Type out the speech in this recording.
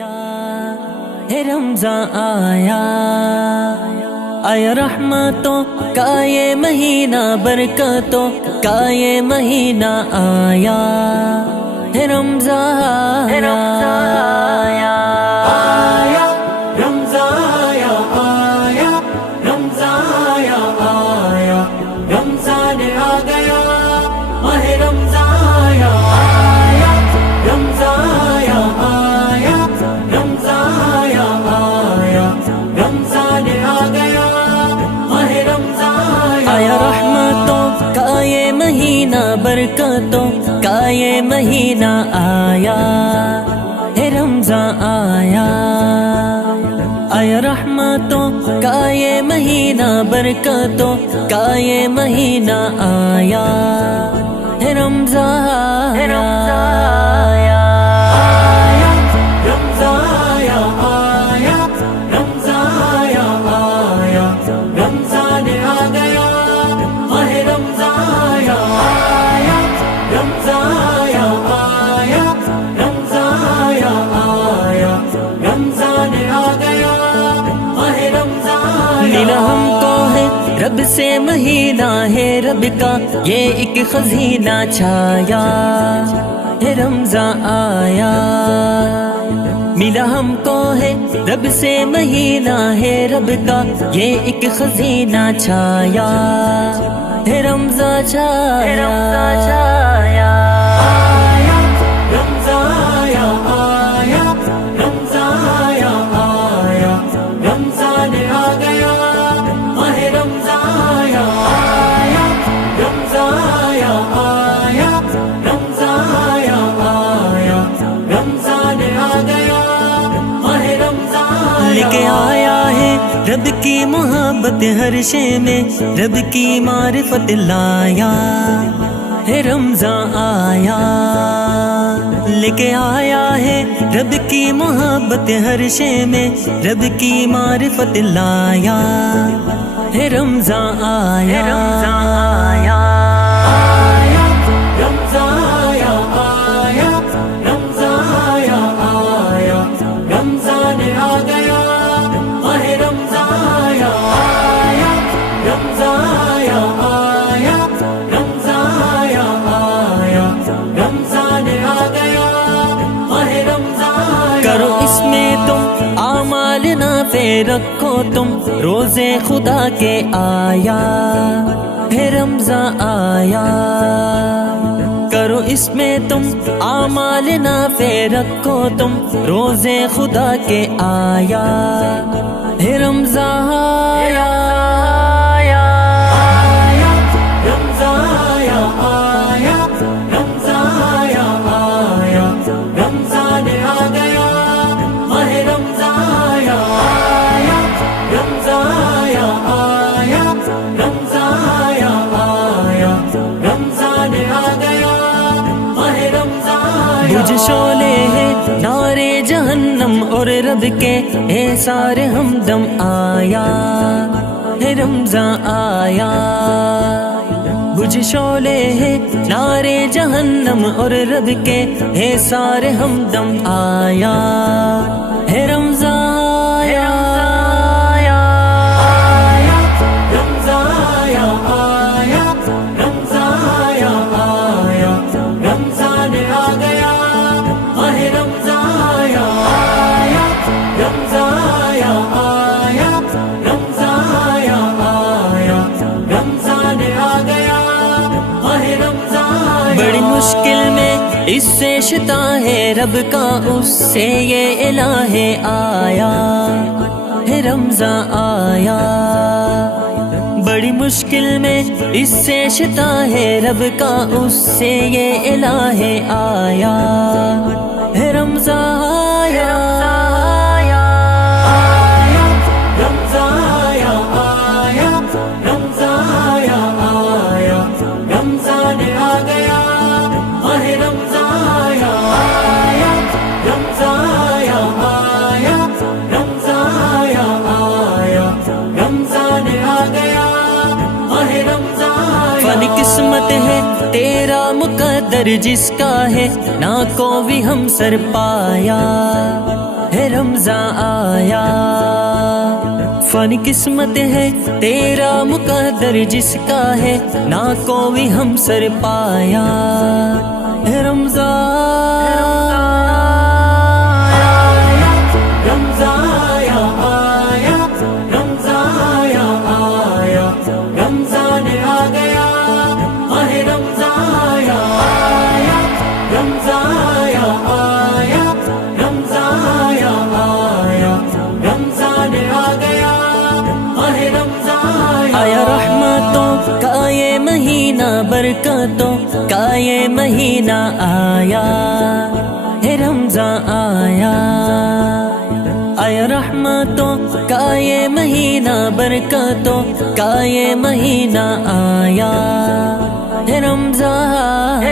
ہے رمضان آیا، آیا رحمتوں کا یہ مہینہ، برکتوں کا یہ مہینہ آیا، ہے رمضان آیا، آیا رمضان آیا، آیا رمضان آیا، آیا رمضان آ گیا، ماہ رمضان آیا، آیا رمضان آیا، آیا رمضان آیا، آیا رمضان آ گیا، ماہ رمضان آیا، رحمتوں کا یہ مہینہ، برکتوں کا یہ مہینہ آیا، ہے رمضان آیا، آیا رحمتوں کا یہ مہینہ، برکتوں کا یہ مہینہ آیا، ہے رمضان آیا، آیا رمضان آیا، آیا رمضان آیا، آیا رمضان آ گیا، ماہ رمضان آیا، آیا رمضان آیا، آیا رمضان آیا، آیا رمضان آ گیا، ماہ رمضان ملا ہم کو ہے رب سے مہینہ، ہے رب کا یہ ایک خزینہ چھایا، ہے رمضان آیا، ملا ہم کو ہے رب سے مہینہ، ہے رب کا یہ ایک خزینہ چھایا، ہے رمضان چھایا، آیا رمضان آیا، آیا رمضان آیا، آیا رمضان آ گیا، ماہ رمضان آیا، آیا رمضان آیا، آیا رمضان آیا، آیا رمضان آ گیا، ماہ رمضان لے کے آیا ہے رب کی محبت، ہر شے میں رب کی معرفت لایا، ہے رمضان آیا، لے کے آیا ہے رب کی محبت، ہر شے میں رب کی معرفت لایا، ہے رمضان آیا، آیا رمضان آیا، آیا رمضان آیا، آیا رمضان آ گیا، ماہ رمضان آیا، آیا رمضان آیا، آیا رمضان آیا، آیا رمضان آ گیا، ماہ رمضان کرو اس میں تم اعمال نافع، رکھو تم روزے خدا کے، آیا ہے رمضان آیا، کرو اس میں تم اعمال نافع، رکھو تم روزے خدا کے، آیا ہے رمضان آیا، آیا رمضان آیا، آیا رمضان آیا، آیا رمضان آ گیا، ماہ رمضان آیا، آیا رمضان آیا، آیا رمضان آیا، آیا رمضان آ گیا، ماہ رمضان بجھ شعلے ہے نارے جہنم، اور رب کے احسار ہمدم، آیا ہے رمضان آیا، بجھ شعلے ہے نارے جہنم، اور رب کے احسار ہمدم، آیا ہے رمضان آیا، آیا رمضان آیا، آیا رمضان آیا، آیا رمضان آ گیا، ماہ رمضان آیا، آیا رمضان آیا، آیا رمضان آیا، آیا رمضان آ گیا، ماہ رمضان بڑی مشکل میں اس سے شتا ہے رب کا، اس سے یہ الہ آیا، ہے رمضان آیا، بڑی مشکل میں اس سے شتا ہے رب کا، اس سے یہ الہ آیا، ہے رمضان آیا، آیا رمضان آیا، آیا رمضان آیا، آیا رمضان آ گیا، ماہ رمضان آیا، آیا رمضان آیا، آیا رمضان آیا، آیا رمضان آ گیا، ماہ رمضان فانی قسمت ہے تیرا مقدر، جس کا ہے نہ کو بھی ہم سر پایا، ہے رمضان آیا، فانی قسمت ہے تیرا مقدر جس کا ہے نہ کوئی ہم سر پایا، ہے رمضان رمضان آیا آیا، رمضان آیا آیا، رمضان آ گیا، ماہ رمضان آیا آیا، رمضان آیا آیا، رمضان آیا آیا، رمضان آ گیا، ماہ رمضان آیا رحمتوں کا یہ مہینہ، برکتوں کا یہ مہینہ آیا، ہے رمضان آیا، آیا رحمتوں کا یہ مہینہ، برکتوں کا یہ مہینہ آیا، ہے رمضان